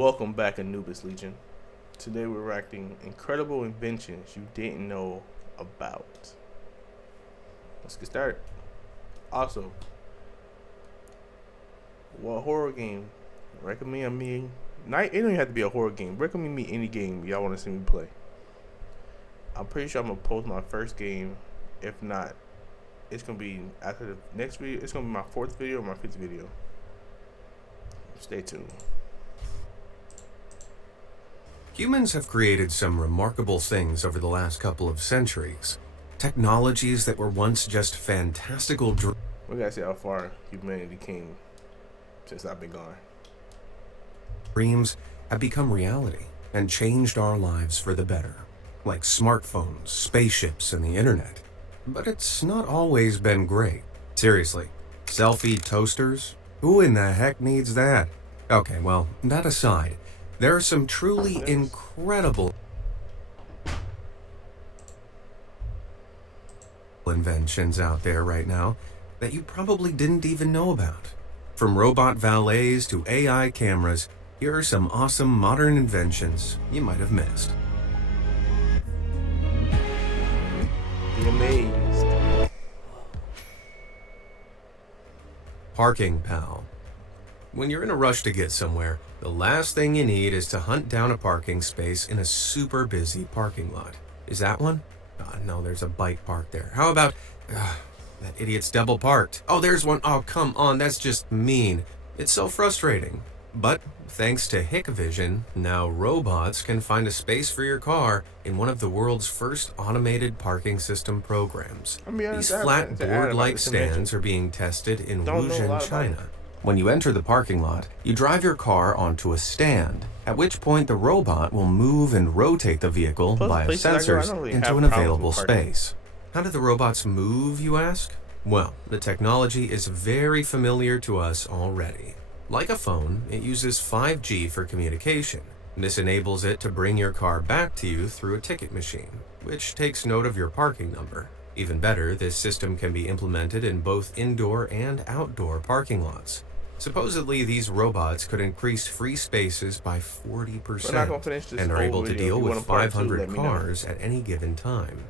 Welcome back, Anubis Legion. Today we're reacting incredible inventions you didn't know about. Let's get started. Also, what horror game recommend me? Not it don't even have to be a horror game. Recommend me any game y'all want to see me play. I'm pretty sure I'm gonna post my first game. If not, it's gonna be after the next video. It's gonna be my fourth video or my fifth video. Stay tuned. Humans have created some remarkable things over the last couple of centuries. Technologies that were once just fantastical We gotta see how far humanity came since I've been gone. dreams have become reality and changed our lives for the better, like smartphones, spaceships, and the internet. But it's not always been great. Seriously, selfie toasters? Who in the heck needs that? Okay, well, that aside, there are some truly incredible inventions out there right now that you probably didn't even know about. From robot valets to AI cameras, here are some awesome modern inventions you might have missed. Be amazed. Parking Pal. When you're in a rush to get somewhere, the last thing you need is to hunt down a parking space in a super busy parking lot. Is that one? No, there's a bike parked there. How about, that idiot's double parked. Oh, there's one. Oh, come on, that's just mean. It's so frustrating. But thanks to Hikvision, now robots can find a space for your car in one of the world's first automated parking system programs. These flat board-like stands are being tested in Wuzhen, China. When you enter the parking lot, you drive your car onto a stand, at which point the robot will move and rotate the vehicle via sensors into an available space. How do the robots move, you ask? Well, the technology is very familiar to us already. Like a phone, it uses 5G for communication. This enables it to bring your car back to you through a ticket machine, which takes note of your parking number. Even better, this system can be implemented in both indoor and outdoor parking lots. Supposedly, these robots could increase free spaces by 40% and are able to deal with 500 cars at any given time.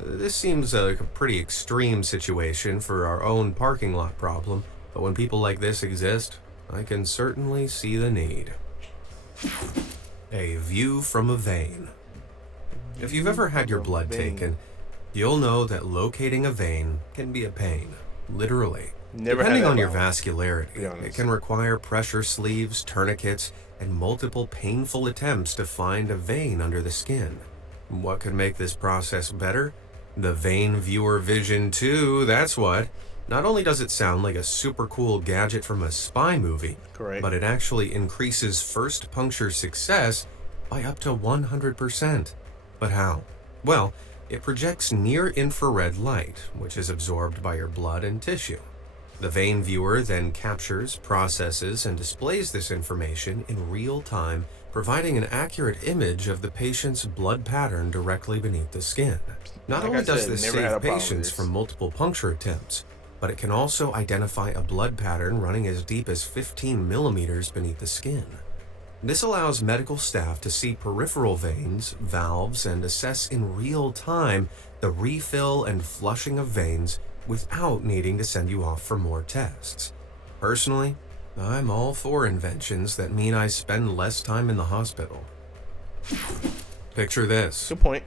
This seems like a pretty extreme situation for our own parking lot problem, but when people like this exist, I can certainly see the need. A view from a vein. If you've ever had your blood taken, you'll know that locating a vein can be a pain, literally. Depending on your vascularity, it can require pressure sleeves, tourniquets, and multiple painful attempts to find a vein under the skin. What could make this process better? The Vein Viewer Vision 2, that's what. Not only does it sound like a super cool gadget from a spy movie, but it actually increases first puncture success by up to 100%. But how? Well, it projects near-infrared light, which is absorbed by your blood and tissue. The vein viewer then captures, processes, and displays this information in real time, providing an accurate image of the patient's blood pattern directly beneath the skin. Not only does this save patients from multiple puncture attempts, but it can also identify a blood pattern running as deep as 15 millimeters beneath the skin. This allows medical staff to see peripheral veins, valves, and assess in real time the refill and flushing of veins without needing to send you off for more tests. Personally, I'm all for inventions that mean I spend less time in the hospital. Picture this. Good point.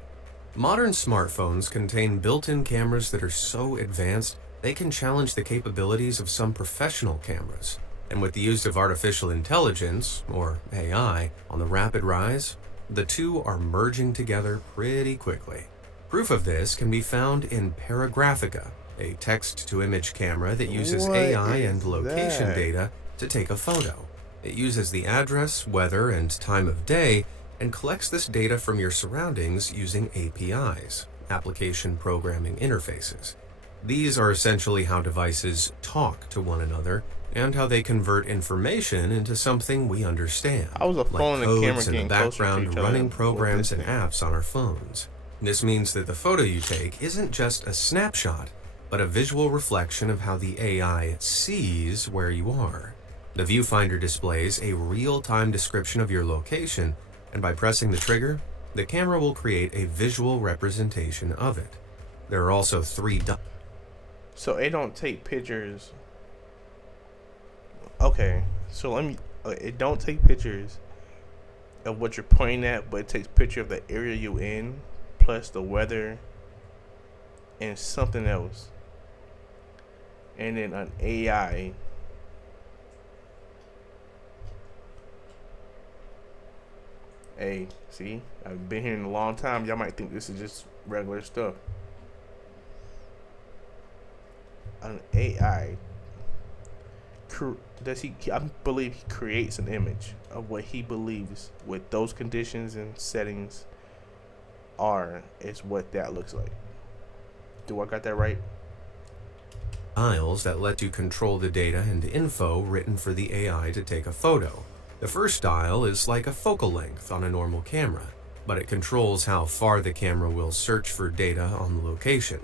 Modern smartphones contain built-in cameras that are so advanced they can challenge the capabilities of some professional cameras. And with the use of artificial intelligence, or AI, on the rapid rise, the two are merging together pretty quickly. Proof of this can be found in Paragraphica, a text-to-image camera that uses AI and location data to take a photo. It uses the address, weather, and time of day, and collects this data from your surroundings using APIs, application programming interfaces. These are essentially how devices talk to one another and how they convert information into something we understand, like codes in the background running programs and apps on our phones. This means that the photo you take isn't just a snapshot, but a visual reflection of how the AI sees where you are. The viewfinder displays a real-time description of your location, and by pressing the trigger, the camera will create a visual representation of it. There are also So it don't take pictures. Okay, so it don't take pictures of what you're pointing at, but it takes picture of the area you in, plus the weather, and something else. And then an AI. Hey, see, I've been here in a long time. Y'all might think this is just regular stuff. An AI. I believe he creates an image of what he believes with those conditions and settings is what that looks like. Do I got that right? dials that let you control the data and info written for the AI to take a photo. The first dial is like a focal length on a normal camera, but it controls how far the camera will search for data on the location.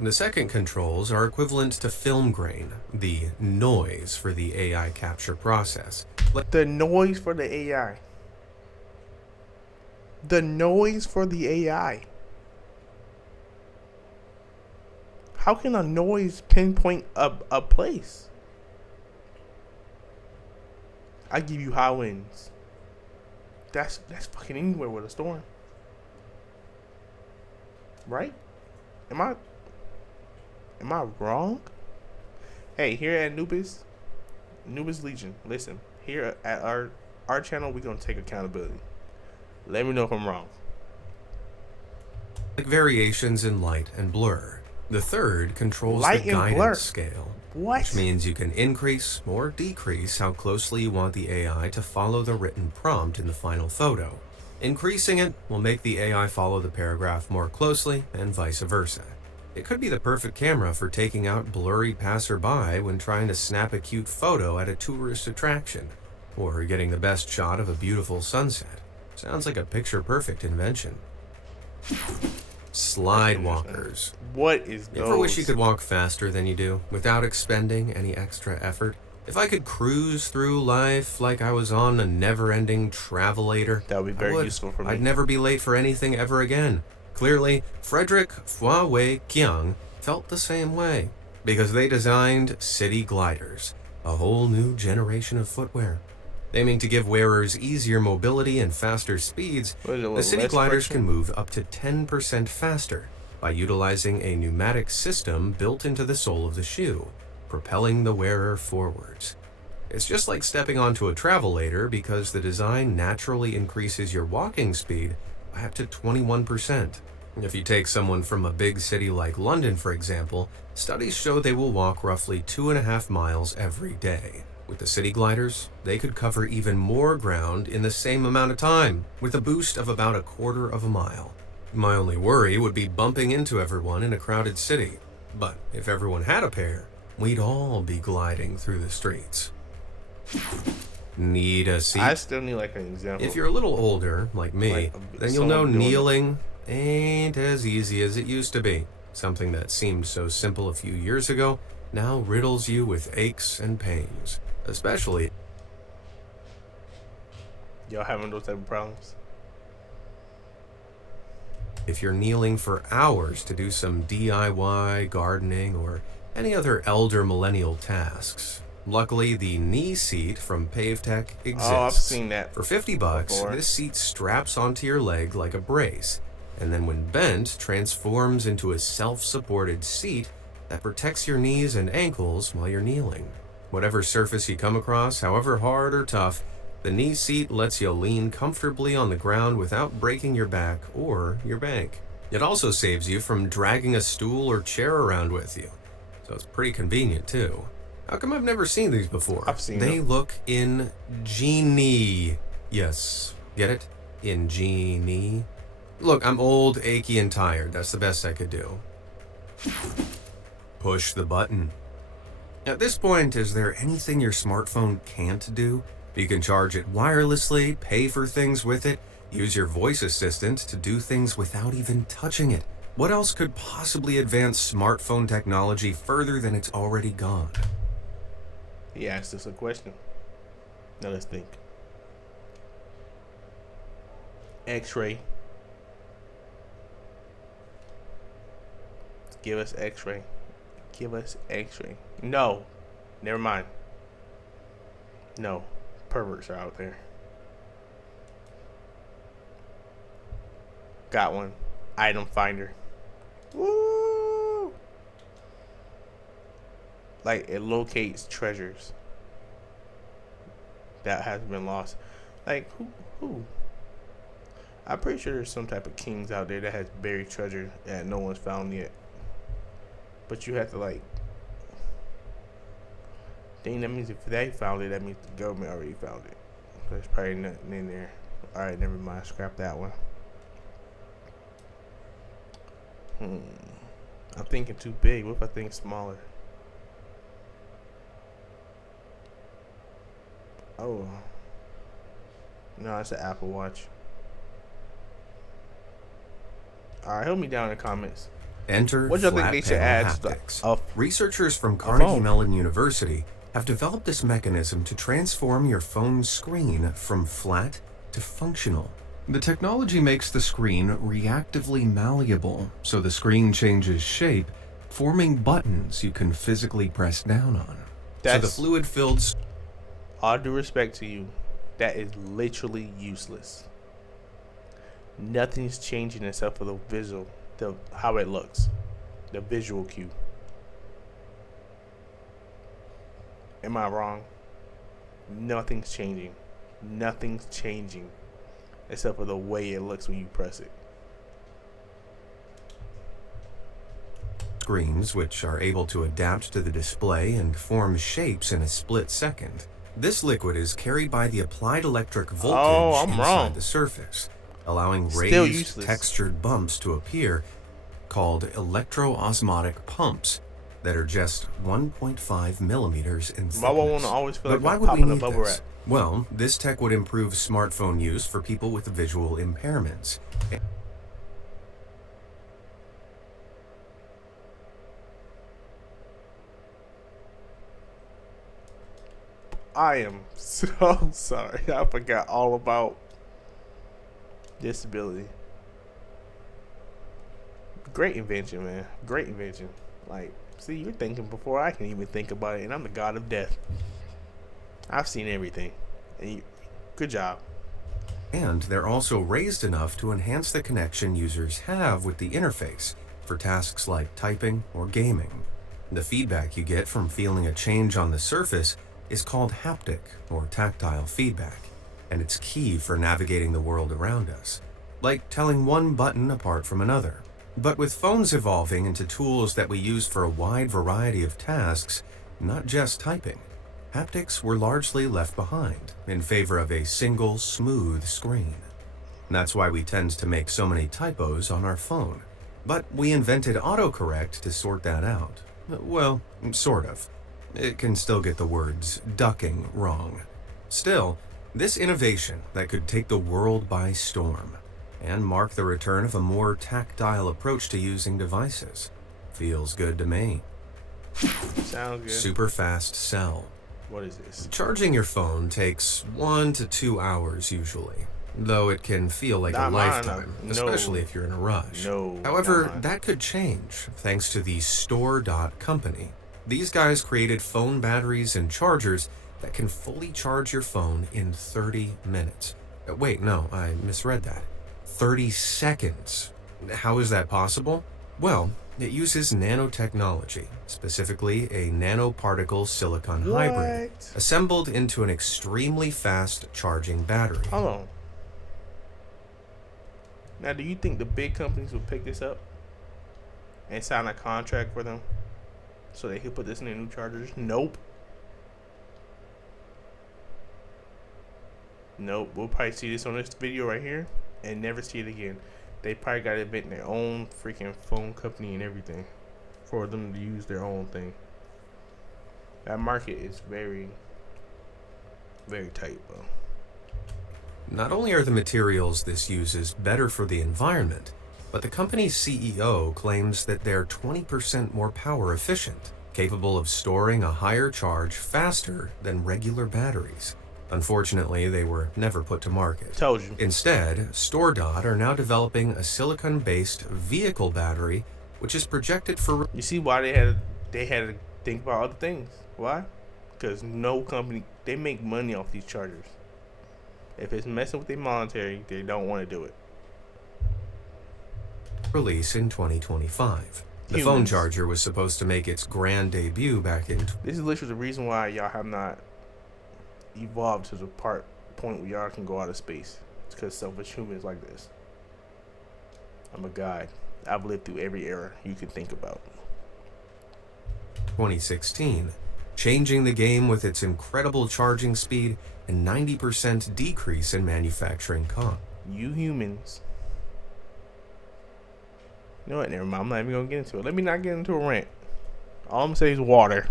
The second controls are equivalent to film grain, the noise for the AI capture process. The noise for the AI. The noise for the AI. How can a noise pinpoint a place? I give you high winds. That's fucking anywhere with a storm. Right? Am I wrong? Hey, here at Anubis Legion, listen. Here at our channel, we're gonna take accountability. Let me know if I'm wrong. Like variations in light and blur. The third controls the guidance scale, which means you can increase or decrease how closely you want the AI to follow the written prompt in the final photo. Increasing it will make the AI follow the paragraph more closely and vice versa. It could be the perfect camera for taking out blurry passerby when trying to snap a cute photo at a tourist attraction, or getting the best shot of a beautiful sunset. Sounds like a picture-perfect invention. Slide walkers. What is those? You ever wish you could walk faster than you do, without expending any extra effort? If I could cruise through life like I was on a never-ending travelator, that would be very useful for me. I'd never be late for anything ever again. Clearly, Frederick Huawei Qiang felt the same way, because they designed city gliders, a whole new generation of footwear. Aiming to give wearers easier mobility and faster speeds, the city gliders can move up to 10% faster by utilizing a pneumatic system built into the sole of the shoe, propelling the wearer forwards. It's just like stepping onto a travelator because the design naturally increases your walking speed by up to 21%. If you take someone from a big city like London, for example, studies show they will walk roughly 2.5 miles every day. With the city gliders, they could cover even more ground in the same amount of time, with a boost of about 1/4 mile. My only worry would be bumping into everyone in a crowded city. But if everyone had a pair, we'd all be gliding through the streets. Need a seat? I still need like an example. If you're a little older, like me, then you'll know kneeling ain't as easy as it used to be. Something that seemed so simple a few years ago now riddles you with aches and pains. Especially y'all having those type of problems? If you're kneeling for hours to do some DIY gardening or any other elder millennial tasks. Luckily, the knee seat from PaveTech exists. Oh, I've seen that. For $50, before. This seat straps onto your leg like a brace, and then when bent, transforms into a self-supported seat that protects your knees and ankles while you're kneeling. Whatever surface you come across, however hard or tough, the knee seat lets you lean comfortably on the ground without breaking your back or your bank. It also saves you from dragging a stool or chair around with you, so it's pretty convenient too. How come I've never seen these before? I've seen them. They look ingenious. Yes, get it? Ingenious. Look, I'm old, achy, and tired. That's the best I could do. Push the button. At this point, is there anything your smartphone can't do? You can charge it wirelessly, pay for things with it, use your voice assistant to do things without even touching it. What else could possibly advance smartphone technology further than it's already gone? He asked us a question. Now let's think. X-ray. Give us X-ray. Give us X-ray. No. Never mind. No. Perverts are out there. Got one. Item finder. Woo! Like, it locates treasures that has been lost. Like, who? I'm pretty sure there's some type of kings out there that has buried treasure that no one's found yet. But you have to, like... Dang, that means if they found it, that means the government already found it. There's probably nothing in there. Alright, never mind. Scrap that one. I'm thinking too big. What if I think smaller? Oh. No, it's an Apple Watch. Alright, help me down in the comments. Enter what do you think they should add haptics. Researchers from Carnegie Mellon University have developed this mechanism to transform your phone's screen from flat to functional. The technology makes the screen reactively malleable, so the screen changes shape, forming buttons you can physically press down on. So the fluid-filled... All due respect to you, that is literally useless. Nothing's changing except for the visual, how it looks, the visual cue. Am I wrong? Nothing's changing. Nothing's changing except for the way it looks when you press it. Screens, which are able to adapt to the display and form shapes in a split second. This liquid is carried by the applied electric voltage inside the surface, allowing raised, textured bumps to appear, called electro-osmotic pumps, that are just 1.5 millimeters in thickness. But why would we need this? Well, this tech would improve smartphone use for people with visual impairments. I am so sorry. I forgot all about disability. Great invention, man. Great invention. Like, see, you're thinking before I can even think about it, and I'm the god of death. I've seen everything. And good job. And they're also raised enough to enhance the connection users have with the interface for tasks like typing or gaming. The feedback you get from feeling a change on the surface is called haptic or tactile feedback, and it's key for navigating the world around us, like telling one button apart from another. But with phones evolving into tools that we use for a wide variety of tasks, not just typing, haptics were largely left behind in favor of a single, smooth screen. That's why we tend to make so many typos on our phone. But we invented autocorrect to sort that out. Well, sort of. It can still get the words ducking wrong. Still, this innovation that could take the world by storm and mark the return of a more tactile approach to using devices feels good to me. Sounds good. Super fast cell. What is this? Charging your phone takes 1 to 2 hours usually, though it can feel like a lifetime, especially if you're in a rush. However, that could change thanks to the Store.company. These guys created phone batteries and chargers that can fully charge your phone in 30 minutes. Wait, no, I misread that. 30 seconds. How is that possible? Well, it uses nanotechnology, specifically a nanoparticle silicon hybrid, assembled into an extremely fast charging battery. Hold on. Now, do you think the big companies would pick this up and sign a contract for them so they could put this in their new chargers? Nope. Nope. We'll probably see this on this video right here and never see it again. They probably got to invent their own freaking phone company and everything for them to use their own thing. That market is very, very tight, bro. Not only are the materials this uses better for the environment, but the company's CEO claims that they're 20% more power efficient, capable of storing a higher charge faster than regular batteries. Unfortunately, they were never put to market. Told you. Instead, StoreDot are now developing a silicon-based vehicle battery, which is projected for... You see why they had to think about other things. Why? Because no company, they make money off these chargers. If it's messing with their monetary, they don't want to do it. release in 2025. The phone Humans. charger was supposed to make its grand debut back in... This is literally the reason why y'all have not evolved to the point where y'all can go out of space. It's because selfish humans like this. I'm a guide. I've lived through every era you can think about. 2016, changing the game with its incredible charging speed and 90% decrease in manufacturing cost. You humans. You know what? Never mind. I'm not even going to get into it. Let me not get into a rant. All I'm going to say is water.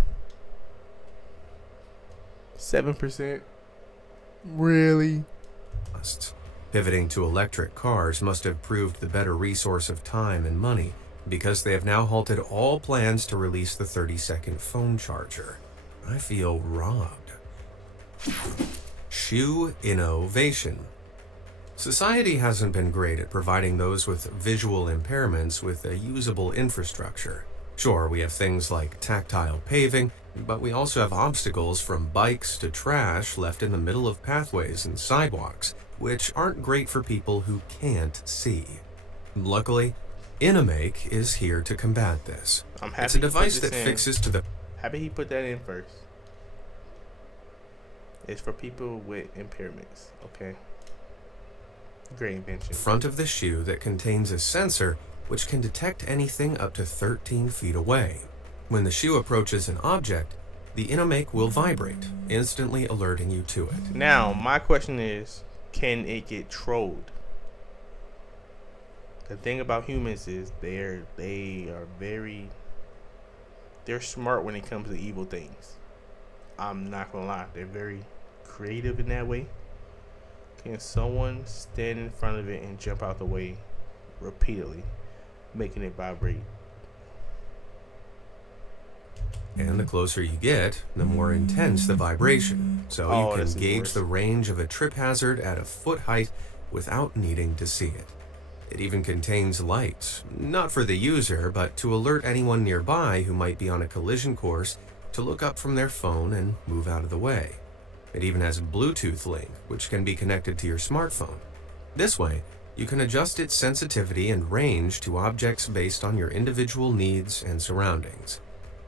7%. Really? Pivoting to electric cars must have proved the better resource of time and money, because they have now halted all plans to release the 30-second phone charger. I feel robbed. Shoe innovation. Society hasn't been great at providing those with visual impairments with a usable infrastructure. Sure, we have things like tactile paving, but we also have obstacles from bikes to trash left in the middle of pathways and sidewalks, which aren't great for people who can't see. Luckily, Inimake is here to combat this. It's a device that fixes to the... Happy he put that in first. It's for people with impairments, okay? Great invention. Front of the shoe that contains a sensor which can detect anything up to 13 feet away. When the shoe approaches an object, the Inimake will vibrate, instantly alerting you to it. Now, my question is, can it get trolled? The thing about humans is they're smart when it comes to evil things. I'm not gonna lie, they're very creative in that way. Can someone stand in front of it and jump out the way repeatedly, making it vibrate? And the closer you get, the more intense the vibration, so you can gauge the range of a trip hazard at a foot height without needing to see it. It even contains lights, not for the user, but to alert anyone nearby who might be on a collision course to look up from their phone and move out of the way. It even has a Bluetooth link, which can be connected to your smartphone. This way, you can adjust its sensitivity and range to objects based on your individual needs and surroundings.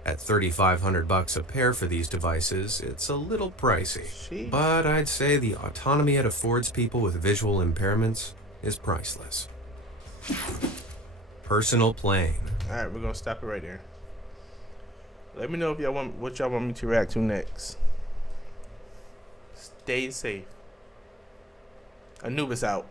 At $3,500 a pair for these devices, it's a little pricey, but I'd say the autonomy it affords people with visual impairments is priceless. Personal plane. All right, we're gonna stop it right there. Let me know if what y'all want me to react to next. Stay safe. Anubis out.